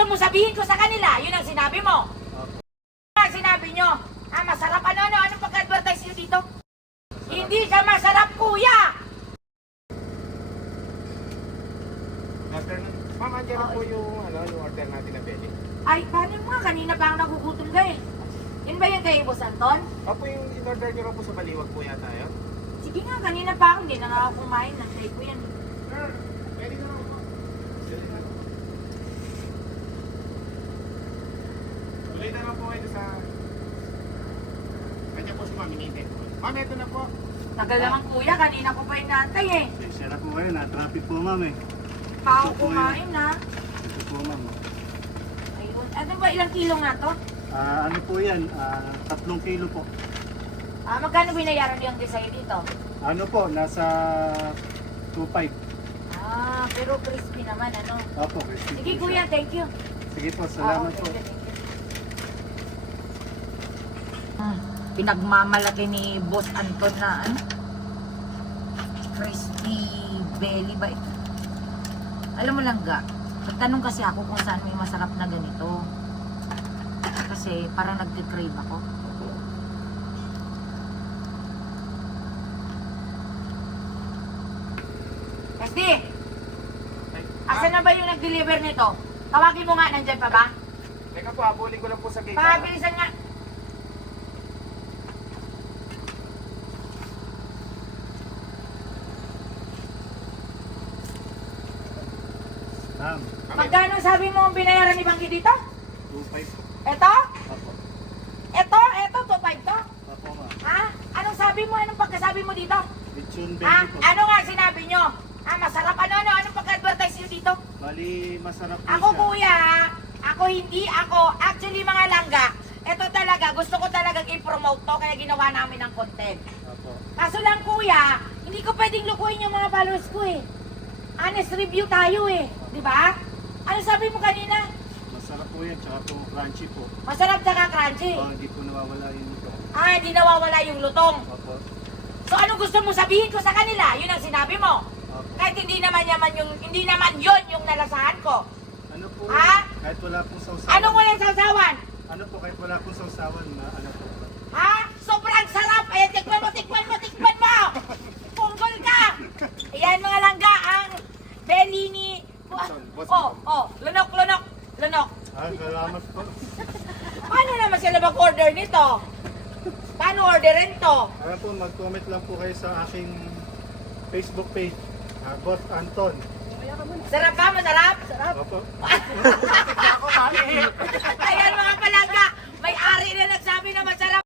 gusto mo sabihin ko sa kanila? Yun ang sinabi mo. Ano ang sinabi nyo? Masarap ano? Anong pag-advertise nyo dito? Hindi siya masarap, kuya! Ma'am, andyan na po yung order natin na belly. Ay, paano nga? Kanina pa ako nagugutom ka eh. Yun ba yun kay Boss Anton? Opo, yung in-order nyo na po sa Baliwag po yata yun. Sige nga, kanina pa ako. Hindi na nga ako kumain. Nag-try ko yan. Sir, belly na lang po. Belly na lang. Tuloy na lang po kayo sa... Kanya po si Ma'am, inintay po. Ma'am, ito na po. Tagal naman kuya, kanina ko pa inaantay eh. Sira po kayo, na-traffic po ma'am eh. Pa ako kumain na. Ito po ma'am. Ayun. Ano ba, ilang kilo nga to? Ano po yan? 3 kilo po. Magkano binayaran niyo ang sa'yo dito? Ano po, nasa 2.5. Pero crispy naman, ano? Opo, crispy Sige po kuya, siya. thank you. Sige po, salamat po. Thank you. Pinagmamalaki ni Boss Anton na ano? Crispy belly ba ito? Alam mo lang ga, nagtanong kasi ako kung saan may masarap na ganito. Kasi parang nagtitrade ako. Kasi, asan na ba yung nag-deliver nito? Tawagin mo nga, nandyan pa ba? Teka po, habulin ko lang po sa gate. Pabilisan nga. Ma'am, Magkano sabi mo ang binayaran ni Bangki dito? 2.5 po. Ito? Opo. Ito? 2.5 to? Opo ma'am. Ha? Anong sabi mo? Anong pagkasabi mo dito? Lechon belly Ha? po. Ano nga sinabi nyo? Masarap ano? Anong pag-advertise nyo dito? Bali, masarap po Ako siya. kuya, ako hindi ako. Actually mga langga, ito talaga, gusto ko talagang i-promote to kaya ginawa namin ng content. Opo. Kaso lang kuya, hindi ko pwedeng lukuhin yung mga followers ko eh. Honest review tayo eh. Di ba? Ano sabi mo kanina? Masarap po yan, tsaka po crunchy po. Masarap tsaka crunchy. Hindi po nawawala yun ito. Hindi nawawala yung lutong. Opo. So anong gusto mo sabihin ko sa kanila? Yun ang sinabi mo. Opo. Kahit hindi naman yun yung nalasahan ko. Ano po? Ha? Kahit wala pong sausawan. Anong walang sausawan? Ano po, kahit wala pong sausawan na ano po. Sobrang sarap! Ayan, tikman mo! Punggol ka! Ayan mga langga, ang belly ni... lunok. Salamat po. Paano naman sila mag-order nito? Paano orderin to? Ano po, mag-comment lang po kayo sa aking Facebook page, Boss Anton. Sarap ba? Masarap? Opo.